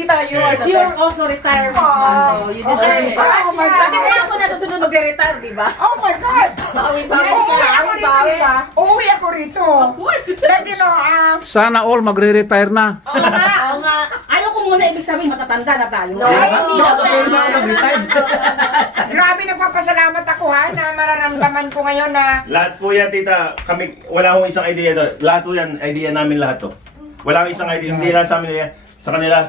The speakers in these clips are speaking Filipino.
Tita, you are It's your also retirement. So, you deserve it. Oh my God. Sabi mo ako na susunod magre-retire, di ba? Oh my God! Bawi-bawi Uuwi siya. ako rito, di ba? Uuwi ako rito. But you know, Sana all magre-retire na. Oo nga. Oo nga. Ayaw ko muna ibig sabihin matatanda na tayo. grabe nagpapasalamat ako ha, na mararamdaman ko ngayon na Lahat po yan, tita. Kami, wala akong isang idea doon. Lahat po yan, idea namin lahat to. Wala akong isang idea. Hindi lang sa amin yan. Sa kanila,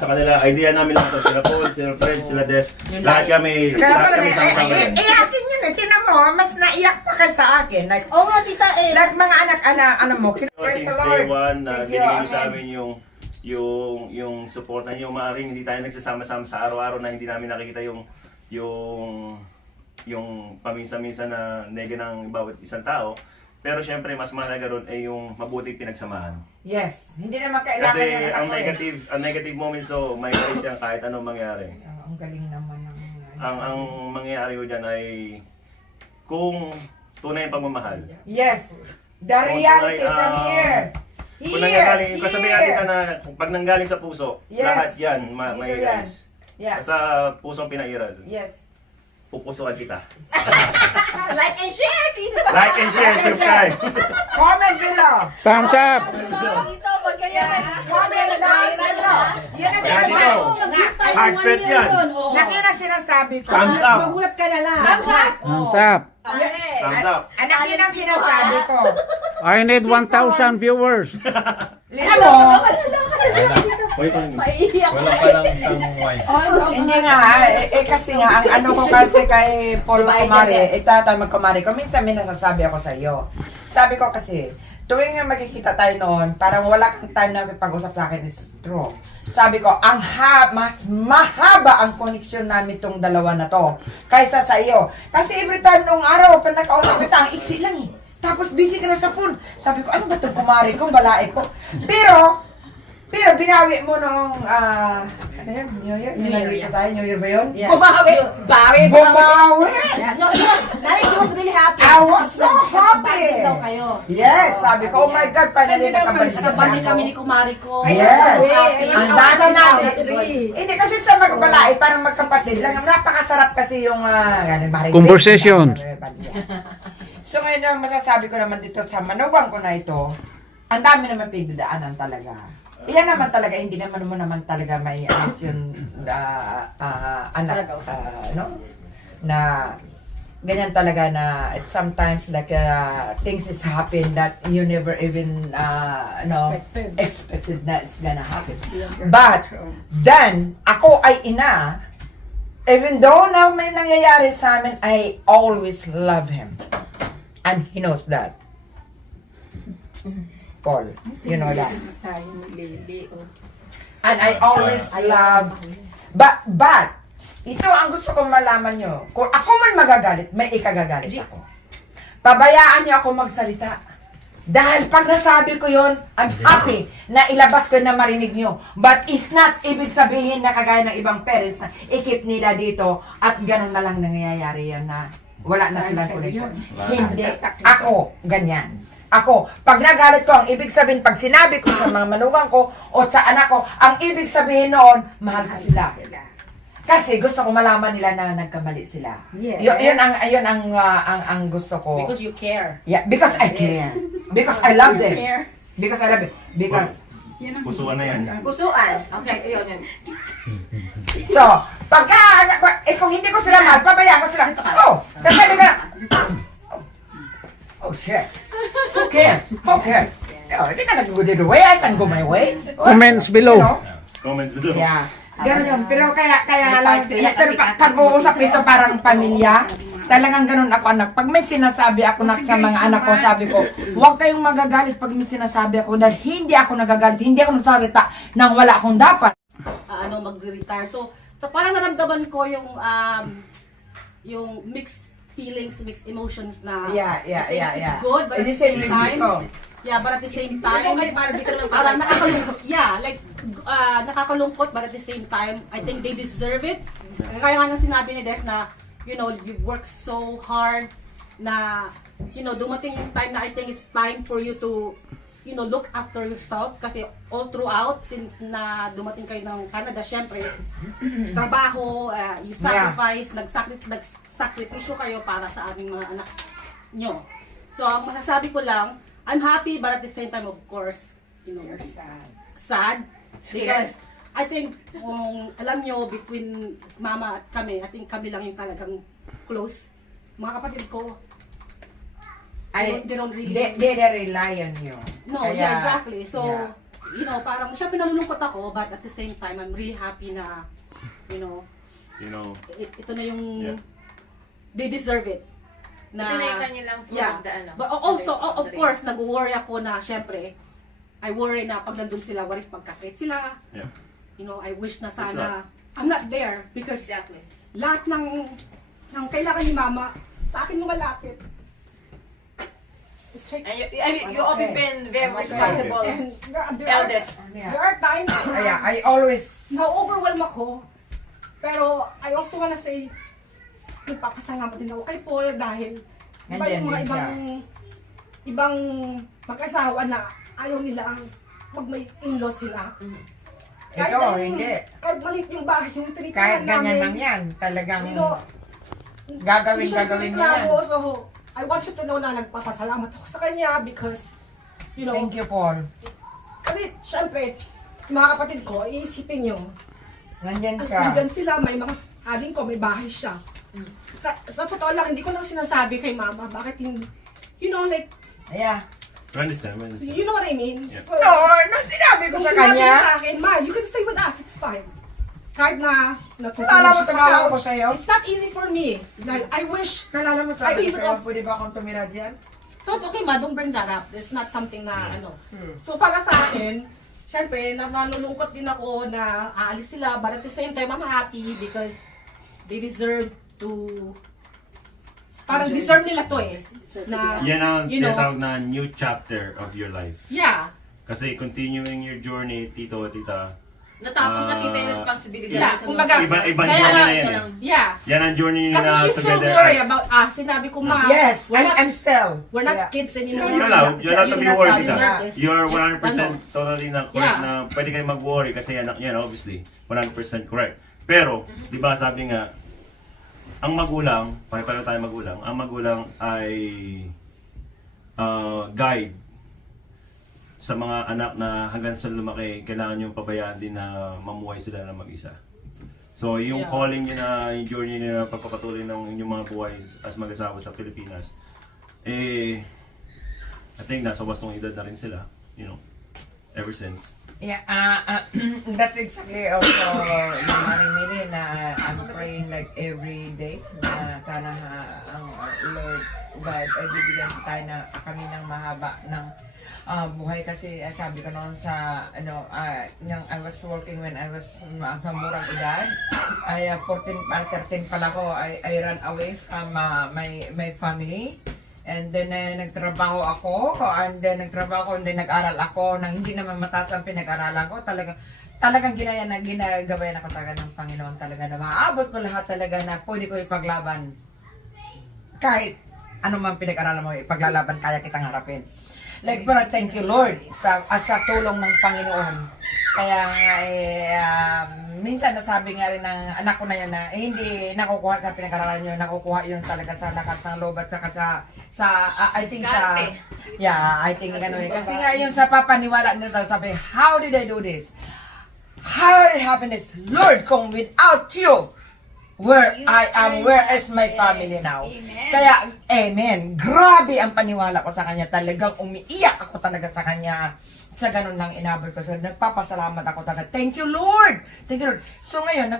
idea namin lahat to. Sila Paul, sila Fred, sila Des. Lahat kami, kaya lahat pala, kami sama-sama yan. akin yun eh, tinan mo, mas naiyak pa ka sa akin. Like, Oo nga, tita eh. like mga anak, ano mo, So, praise since the day Lord. one, na Thank you, binigay nyo sa amen. amin yung support na nyo, maaaring hindi tayo nagsasama-sama sa araw-araw na hindi namin nakikita yung paminsan-minsan na nega ng bawat isang tao. Pero syempre, mas mahalaga ron ay yung mabuting pinagsamahan. Yes, hindi naman kailangan Kasi yun ang ako eh. negative moments so may kalis yan kahit anong mangyari. Ang galing naman ng Ang mangyayari ko dyan ay kung tunay ang pagmamahal. Yes, the reality from here. Kung nangyari, yung kasabihan kita na pag nanggaling sa puso, Yes. lahat yan may Ito yan. guys. Yeah. Sa pusong pinairal, Yes. pupusuan kita. Like and share, tita. Like and share, subscribe. Comment below. Thumbs up! Dito, pag kaya Comment down below. Yan ang Yan sinasabi. dito. Heartfelt yan. Yan ang sinasabi ko. Thumbs up. Magulat ka na lang. Thumbs up. Thumbs up! Okay. Thumbs up. Anak, yan ang sinasabi ko. I need 1,000 viewers. Ano? Maiiyak Wala pa lang isang wife. Hindi nga, kasi nga, ang ano ko kasi kay Paul Kumari, tayo magkumari ko, minsan may nasasabi ako sa iyo. Sabi ko kasi, tuwing nga magkikita tayo noon, parang wala kang time na pag-usap sa akin, this is true. Sabi ko, mas mahaba ang connection namin tong dalawa na to, kaysa sa iyo. Kasi every time nung araw, pag nakausap kita, ang iksi lang eh. Tapos busy ka na sa phone. Sabi ko, ano ba itong kumari ko, balae ko? Pero binawi mo nung, ano yun, New Year? New Year tayo, New Year ba yun? Yeah. Bumawi. Bawi. Bumawi! No, Nanay, she was really happy. I was so happy! Daw kayo. Yes, sabi ko, oh my God, finally nakabalik na Nakabandi siya. kami ni Kumari ko. Yes. So happy. Ang dami natin. Three. Hindi kasi sa magbalait, parang magkapatid lang. Napakasarap kasi yung Conversation. So ngayon, masasabi ko naman dito sa manuwang ko na ito, ang dami naman pinagdaanan talaga. Iyan naman talaga, hindi naman mo naman talaga may yun, anak, no? Na ganyan talaga na sometimes like things is happen that you never even expected that it's gonna happen. But then ako ay ina, even though now may nangyayari sa amin, I always love him. And he knows that. Paul, you know that. And I always love, but, ito ang gusto kong malaman nyo. Kung ako man magagalit, may ikagagalit ako. Pabayaan niyo ako magsalita. Dahil pag nasabi ko yon, I'm happy na ilabas ko na marinig nyo. But it's not ibig sabihin na kagaya ng ibang parents na ikip nila dito at ganun na lang nangyayari yan na wala na silang connection. Hindi. Ako, ganyan. Ako, pag nagalit ko, ang ibig sabihin, pag sinabi ko sa mga manugang ko o sa anak ko, ang ibig sabihin noon, mahal ko sila. Kasi gusto ko malaman nila na nagkamali sila. Yes. Yun ang gusto ko. Because you care. Yeah, because I care. Because I love them. Care. Because I love it. Because Pusuan na yan. Pusuan. Okay, yun. so, pagka kung hindi ko sila mahal, pabayaan ko sila. Oh, sasabi ka. Oh shit. Who cares? Who cares? Oh, hindi ka nag-go the way. I can go my way. Comments below. You know? Comments below. Yeah. Ganun yun. Pero kaya nga lang, pero pag uusap ito parang pamilya, talagang ganun ako anak. Pag may sinasabi ako sa mga anak ko, sabi ko, huwag kayong magagalit pag may sinasabi ako dahil hindi ako nagagalit, hindi ako nagsalita nang wala akong dapat. Magre-retire. So, parang naramdaman ko yung mixed feelings, mixed emotions na it's good, but at the same time, but at the same time, parang nakakalungkot, nakakalungkot, but at the same time, I think they deserve it. Kaya nga nang sinabi ni Des na, you work so hard na, dumating yung time na I think it's time for you to look after yourselves kasi all throughout since na dumating kayo ng Canada, syempre trabaho, you sacrifice, nagsakripisyo kayo para sa aming mga anak nyo. So ang masasabi ko lang, I'm happy but at the same time of course, sad because I think kung alam nyo between mama at kami, I think kami lang yung talagang close. Mga kapatid ko, they don't really... They rely on you. No, Kaya, yeah, exactly. So, yeah. Parang syempre nalulungkot ako, but at the same time, I'm really happy na, ito na yung, they deserve it. Ito na yung kanilang food yeah. of the ano. But also, of of the course, nag-worry ako na, syempre, I worry na pag nandun sila, what if magkasakit sila? Yeah. I wish na sana, I'm not there because Exactly. lahat ng kailangan ni mama, sa akin mo malapit. It's like, And you always been very responsible. and Eldest. there are times Kaya, I always... na-overwhelm ako. Pero I also wanna say, nagpapasalamat din ako kay Paul dahil iba Nandyan yung mga din siya. ibang mag-asawa na ayaw nila wag may in-laws sila. Ito, na hindi. Kahit maliit yung bahay, yung Kahit tinitirahan ganyan namin. lang yan, talagang Hindi siya gagawin niya yan. reklamo. So, I want you to know na nagpapasalamat ako sa kanya because, Thank you, Paul. kasi syempre, mga kapatid ko, iisipin nyo, Nandyan siya. nandyan sila, may mga aling ko, may bahay siya. Sa totoo lang, hindi ko lang sinasabi kay mama, bakit hindi, like, Yeah. We understand, we understand. you know what I mean? Yeah. So, No, sinabi ko kung sa sinabi kanya. niya sa akin, ma, you can stay with us, it's fine. Kahit na natutulog Nalala mo siya sa tumawag ko couch, sa'yo? it's not easy for me. Dahil I wish, Nalala mo I sabi even ko sa'yo, of- pwede ba akong tumira dyan? so it's okay ma, don't bring that up. It's not something na So para sa akin, syempre, nalulungkot din ako na aalis sila, but at the same time, I'm happy because they deserve to, parang deserve nila to eh. Na, Yan ang you know, tinatawag na new chapter of your life. yeah. Kasi continuing your journey, tito at tita, Natapos na kita yung responsibility. Yeah, sa kumbaga, mga- ibang kaya journey nga, na yan eh. Yeah. Yan ang journey Kasi nila she's still together worried as... about sinabi ko ma, Yes, we're not, I'm still. we're not Yeah. kids anymore. You're allowed. You're not to be worried. You deserve this. You're Yes, 100% totally na correct Yeah. na pwede kayo mag-worry kasi anak yan, obviously. 100% correct. Pero, di ba sabi nga, ang magulang, pare-pareho tayo magulang, ang magulang ay guide sa mga anak na hanggang sa lumaki, kailangan yung pabayaan din na mamuhay sila na mag-isa. So, yung Yeah. calling nyo na, yung journey nyo na pagpapatuloy ng inyong mga buhay as mag-asawa sa Pilipinas, I think nasa wastong edad na rin sila, ever since. Yeah, that's exactly also yung marimili na I'm praying like every day na sana ang Lord God ay bibigyan tayo na kami ng mahaba ng buhay kasi sabi ko noon sa nang I was working when I was murang edad ay 13 pala ko I ran away from my family. And then nagtrabaho ako, and then nag-aral ako nang hindi naman mataas ang pinag-aralan ko. Talagang ginagabayan ako talaga ng Panginoon talaga na maabot ko lahat talaga na pwede ko ipaglaban. Kahit ano man pinag-aralan mo, ipaglalaban kaya kitang harapin. Like, pero thank you Lord sa tulong ng Panginoon. Kaya minsan nasabi nga rin ng anak ko na yun na hindi nakukuha sa pinag-aralan nyo, nakukuha yun talaga sa lakas ng loob at saka I think I think ganun. Kasi nga yun sa papaniwala nila sabi, how did I do this? How did it happen this? Lord, kung without you, where I am, where is my family now? Kaya, amen. Grabe ang paniwala ko sa kanya. Talagang umiiyak ako talaga sa kanya. Sa ganun lang inabot ko. So, nagpapasalamat ako talaga. Thank you, Lord! Thank you, Lord. So, ngayon,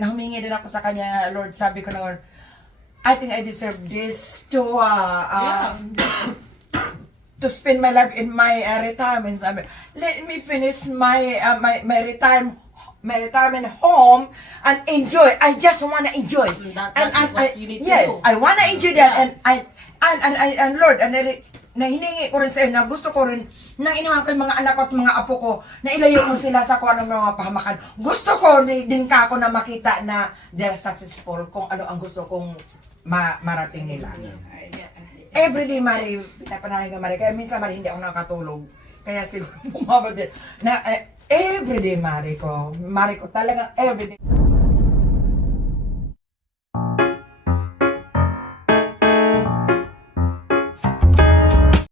nahumingi din ako sa kanya, Lord. Sabi ko na, Lord, I think I deserve this to to spend my life in my retirement. Sabi, let me finish my retirement home and enjoy. I just wanna enjoy. That's what you need to yes, do. I wanna enjoy that. And Lord, na hiningi ko rin sa iyo na gusto ko rin nang inuha ko yung mga anak ko at mga apo ko na ilayo ko sila sa kung anong mga pahamakan. Gusto ko din ka ako na makita na they're successful kung ano ang gusto kong marating nila. Every day, Mari, pinapanahin ko, Mari. Kaya minsan, Mari, hindi ako nakatulog. Kaya siguro bumaba din. Na everyday Mariko talagang everyday.